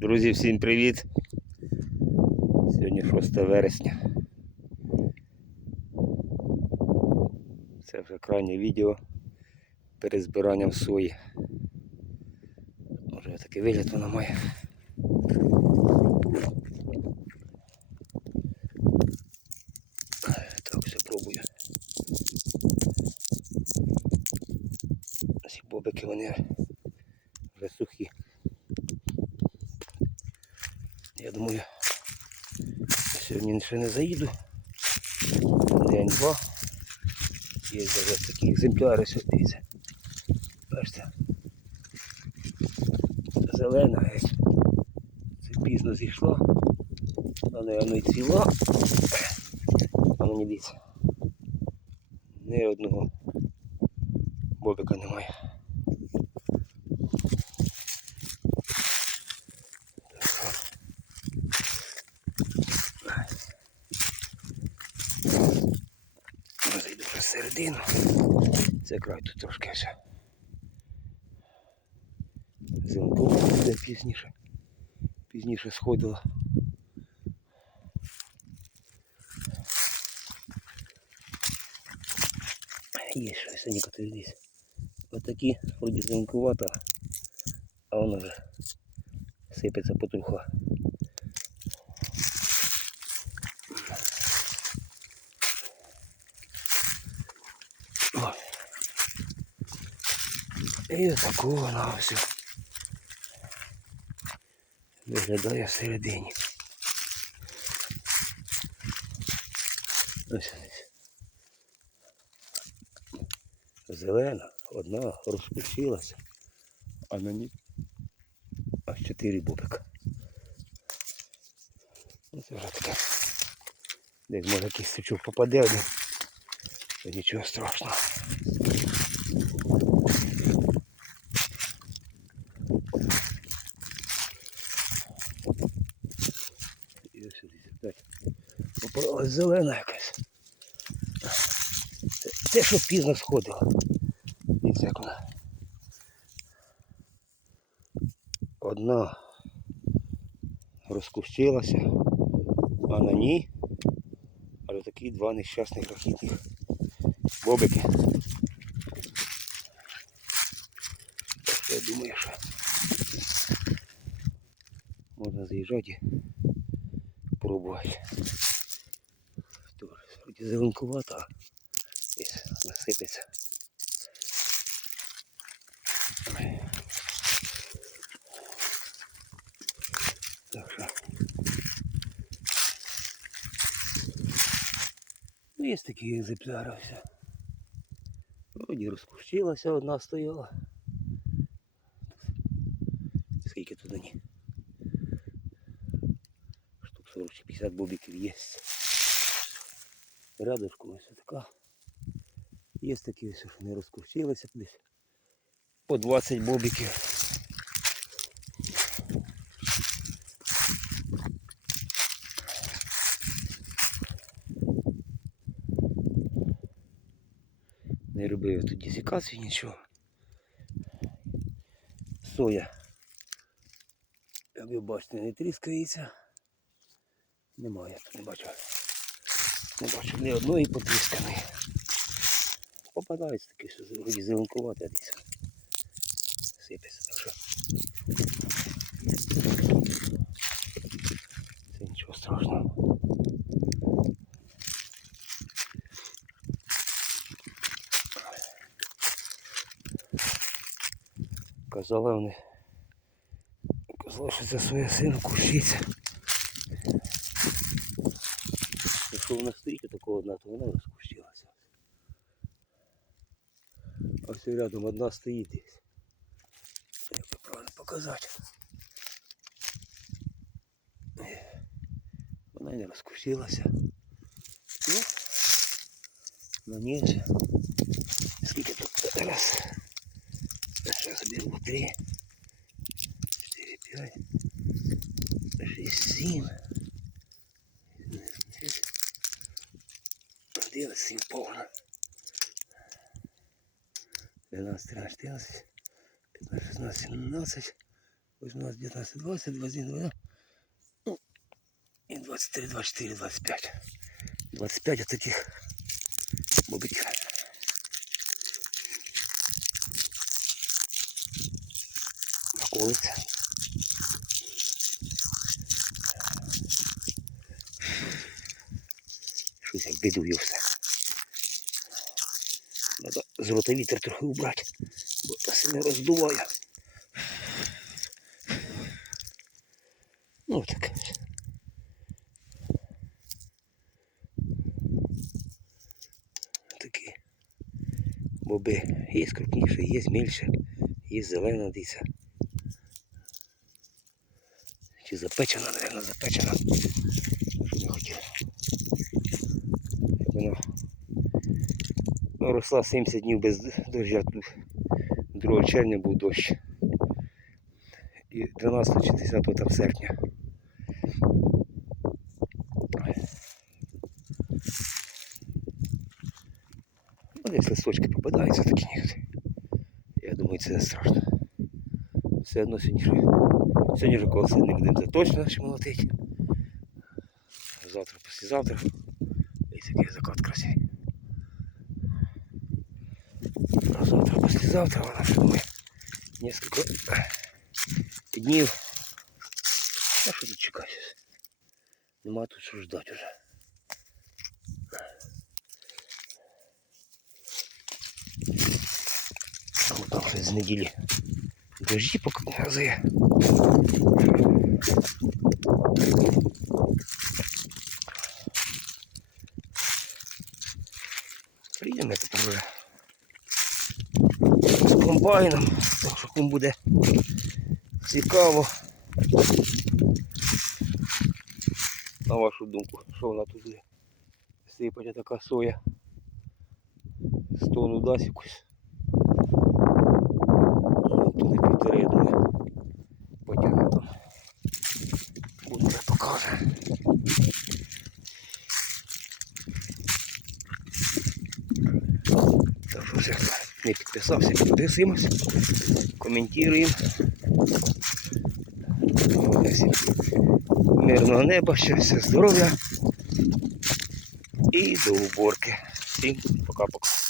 Друзі, всім привіт! Сьогодні 6 вересня. Це вже крайнє відео перед збиранням сої. Може такий вигляд вона має. Так, все пробую. Ці бобики вони вже сухі. Я думаю, сьогодні ще не заїду. День-два. Є вже такі екземпляри дивіться. Бачите. Зелена геть. Це пізно зійшло. Але воно й ціло. А мені дивіться. Ні одного бобика немає. Я зайду середину. Це край тут трошки все. Зимку буде пізніше. Пізніше сходило. Є щось некоторі десь. Отакі вроді зимкувато, а воно вже сипеться потроху. І такого на все. Виглядає всередині. Ось ось. Зелена, одна розпустилася, а на ній аж чотири бубика. Ну, Це вже таке. Десь може якийсь сучок попаде. То нічого страшного. І ось сюди опять зелена якась. Те, що пізно сходило. Дивіться, як вона. Одна розкущилася, а на ній аж такі два нещасних рахітних бобики. Я думаю, що можна заїжджати пробувати. Тоже вроді зеленкувато, а десь насипеться. Так що. Ну, є такі екземпляри все. Вроді розкущилася, одна стояла. Скільки тут ні? Штук 40 чи 50 бобиків є. Рядышком ось така. Є такі ось, що не розкущилися десь. По 20 бобиків. Не робив тут дезікації нічого. Соя. Як ви бачите, не тріскається. Немає, тут не бачу. Не бачу ні одної потрісканої. Попадаються такі, що вроді зеленкувати, а десь сипеться, так що. Це нічого страшного. Казали вони. Казали, що це своя сина кущиться. Якщо вона стоїть такого одна, то вона розкущилася. А все рядом одна стоїть десь. Як би правильно показати. Е, Вона не розкущилася. Ну, на ній же. Скільки тут раз. Сейчас беру три, четыре, пять, шесть, семь, одиннадцать, семь полно. 12, 13, 14, 15, 16, 17, 18, 19, 20, 21, 22. Ну, і 23, 24, 25. 25 таких бобрів. Околиця. Щось як бідує все. Треба з рота вітер трохи убрати, бо сильно роздуває. Ну таке. Такі боби. Є крупніше, є мільше, є зелена диця. Чи запечена, наверное, запечена. Що не хотів. Як вона ну, росла 70 днів без дощу. 2 червня був дощ. І 12 чи 10 там серпня. Ну, десь листочки попадаються такі ніхто. Я думаю, це не страшно. Все одно сьогодні вже, сьогодні вже колоси не будемо це точно ще молотить. Завтра, післязавтра. Ось який закат красивий. А завтра, післязавтра вона ще думаю. Несколько днів. А що тут чекати? Нема тут що ждати вже. Ну, там вже з неділі дожді показує. Приїдемо тепер вже з комбайном, так що кому буде цікаво. На вашу думку, що вона тут буде сипати така соя. Стону тону дасть якусь. Ну, то не півтори, я думаю, потягне там. Буде вже покаже. Так що все, не підписався, підписуємось, коментуємо. Мирного неба, щастя, здоров'я і до уборки. Всім пока-пока.